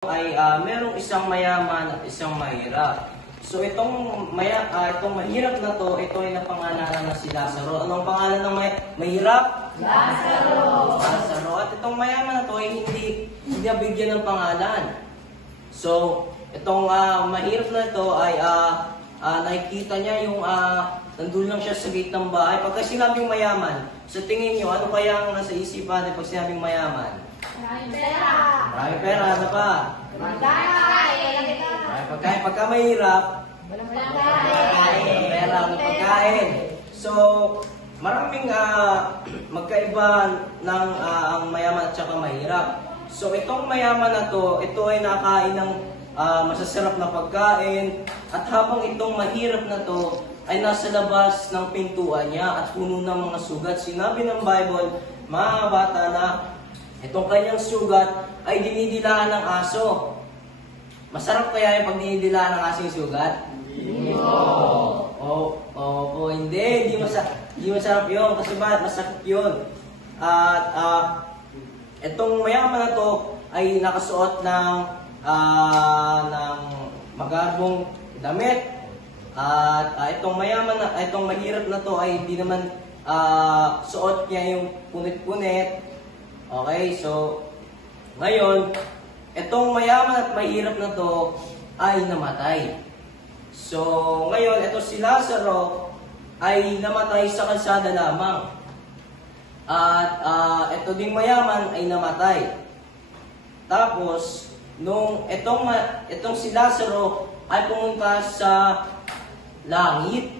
Ay merong isang mayaman at isang mahirap. So itong mahirap na to, ito ay napangalanan na si Lazaro. Anong pangalan ng mahirap? Lazaro. Lazaro. At itong mayaman na to ay hindi nabigyan ng pangalan. So itong mahirap na ito ay nakikita niya yung nandun lang siya sa gate ng bahay. Pagka sinabing mayaman, sa tingin niyo, ano kaya ang nasa isipan natin pag sinabing mayaman? Maraming pera. Maraming pera, ano pa? Pagkain. Maraming pagkain. Pagka mahirap, Walang walang pagkain. pera, walang pagkain. So, maraming magkaiba ng ang mayaman at saka mahirap. So, itong mayaman na to, ito ay nakain ng masasarap na pagkain. At habang itong mahirap na to, ay nasa labas ng pintuan niya at puno ng mga sugat. Sinabi ng Bible, mga bata, na itong kanyang sugat ay dinidilaan ng aso. Masarap kaya yung pag dinidilaan ng aso yung sugat? Hindi masarap yun kasi masakit yun. At itong mayaman na to ay nakasuot ng magarbong damit. At itong mahirap na to ay hindi naman suot niya yung punit-punit. Okay, so ngayon, itong mayaman at mahirap na to ay namatay. So ngayon, ito si Lazaro ay namatay sa kalsada lamang. At ito ding mayaman ay namatay. Tapos, nung itong si Lazaro ay pumunta sa langit.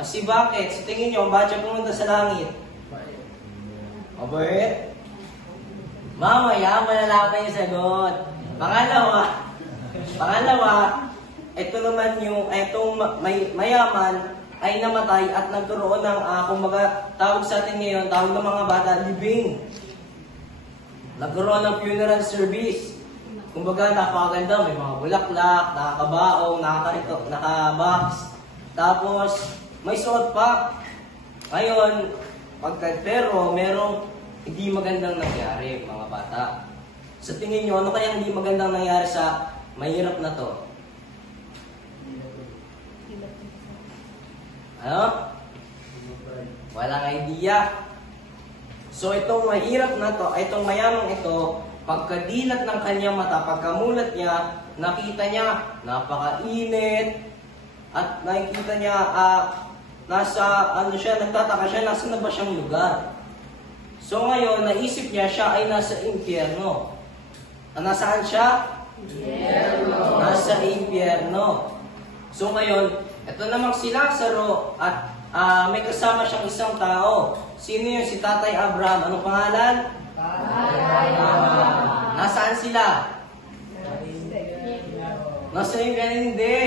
Kasi bakit? Sa tingin nyo, bakit siya pumunta sa langit? Mabait? Mamaya, malalaman yung sagot. Pangalawa, ito naman itong mayaman ay namatay at nagkaroon ng, kumbaga, tawag sa atin ngayon, tawag ng mga bata, libing. Nagkaroon ng funeral service. Kumbaga, napakaganda, may mga bulaklak, nakakabaong, nakabox. Tapos, may suot pa. Ngayon, pero merong hindi magandang nangyari, mga bata. Sa tingin nyo, ano kaya hindi magandang nangyari sa mahirap na to? Ano? Walang idea. So, itong mahirap na to, itong mayamang ito, pagkadilat ng kanyang mata, pagkamulat niya, nakita niya, napakainit, at nakikita niya, nagtataka siya, nasa na ba siyang lugar? So ngayon, naisip niya, siya ay nasa impyerno. Nasaan siya? Impyerno. Nasa impyerno. So ngayon, ito namang si Lazaro, at may kasama siyang isang tao. Sino yun? Si Tatay Abraham. Anong pangalan? Nasaan sila? Nasa hindi.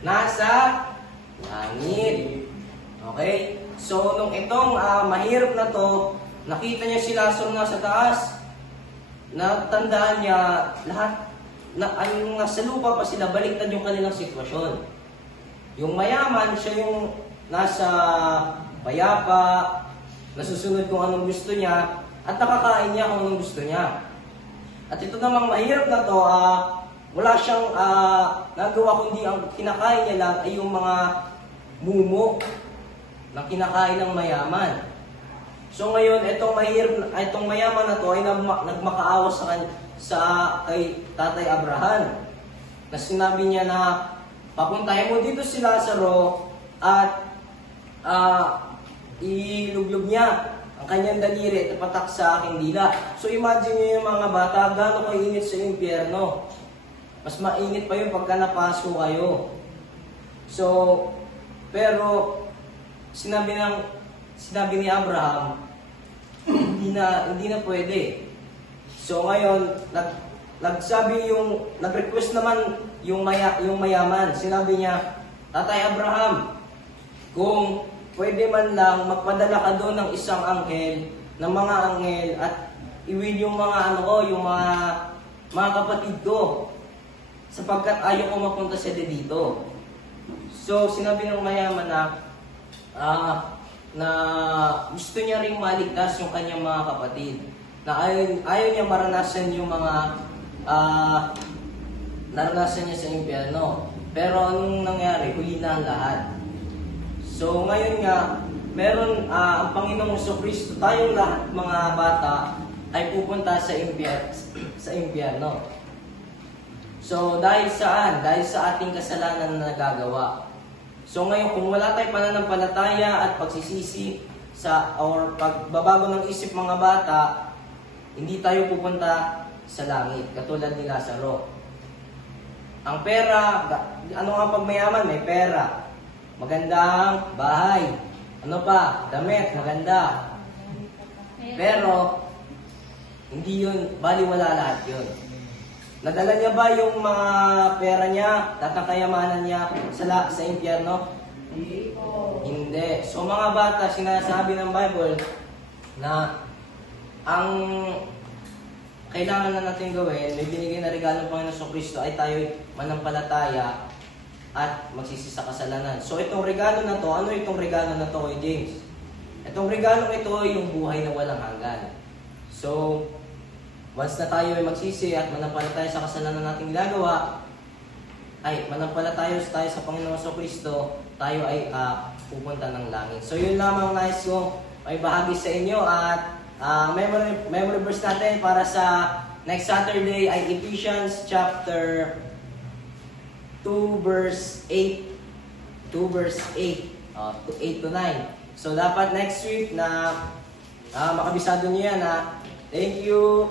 Nasa langit. Okay? So, nung itong mahirap na to, nakita niya si Lazaro na sa taas. Natandaan niya lahat, nasa lupa pa sila, baliktad yung kanilang sitwasyon. Yung mayaman, siya yung nasa payapa, nasusunod kung anong gusto niya, at nakakain niya kung anong gusto niya. At ito namang mahirap na to, wala siyang nagawa, kundi ang kinakain niya lang ay yung mga mumo na kinakain ng mayaman. So ngayon, itong mayaman na to ay nagmakaawa kay Tatay Abraham. Na sinabi niya na, papuntahin mo dito si Lazaro at iluglog niya ang kanyang daliri at patak sa aking dila. So imagine niyo yung mga bata, gaano kainit sa impyerno. Mas mainit pa yun pagka napasok kayo. So, pero sinabi ni Abraham, hindi na pwede. So ngayon, nag-request naman yung mayaman. Sinabi niya, Tatay Abraham, kung pwede man lang magpadala ka doon ng isang ng mga anghel at iwin yung mga yung mga kapatid ko, sapagkat ayaw ko mapunta sila dito. So sinabi ng mayaman na gusto niya ring maligtas yung kanyang mga kapatid. Na ayaw niya maranasan yung mga naranasan niya sa impyerno. Pero anong nangyari? Huli na ang lahat. So ngayon nga, meron ang Panginoong Kristo, tayong lahat mga bata ay pupunta sa impyerno. So dahil saan? Dahil sa ating kasalanan na nagagawa. So ngayon, kung wala tayong pananampalataya at pagsisisi or pagbabago ng isip mga bata, hindi tayo pupunta sa langit, katulad ni Lazaro. Ang pera, ano nga pag mayaman? May pera. Magandang bahay. Ano pa? Damit, maganda. Pero, hindi yun, baliwala lahat yun. Nadala niya ba yung mga pera niya, nakakayamanan niya sa impyerno? Hindi. So mga bata, sinasabi ng Bible na ang kailangan na natin gawin, may binigay na regalo ng Panginoon Kristo ay tayo manampalataya at magsisi sa kasalanan. So itong regalo na to, ano itong regalo na to kay James? Itong regalo ito ay yung buhay na walang hanggan. So, once na tayo ay magsisi at manampalataya sa kasalanan nating ginagawa, ay manampalataya tayo sa Panginoon Kristo, tayo ay pupunta ng langit. So yun lamang nais ko ay bahagi sa inyo at memory verse natin para sa next Saturday ay Ephesians chapter 2 verse 8 to 9. So dapat next week na makabisado niyo yan. Thank you.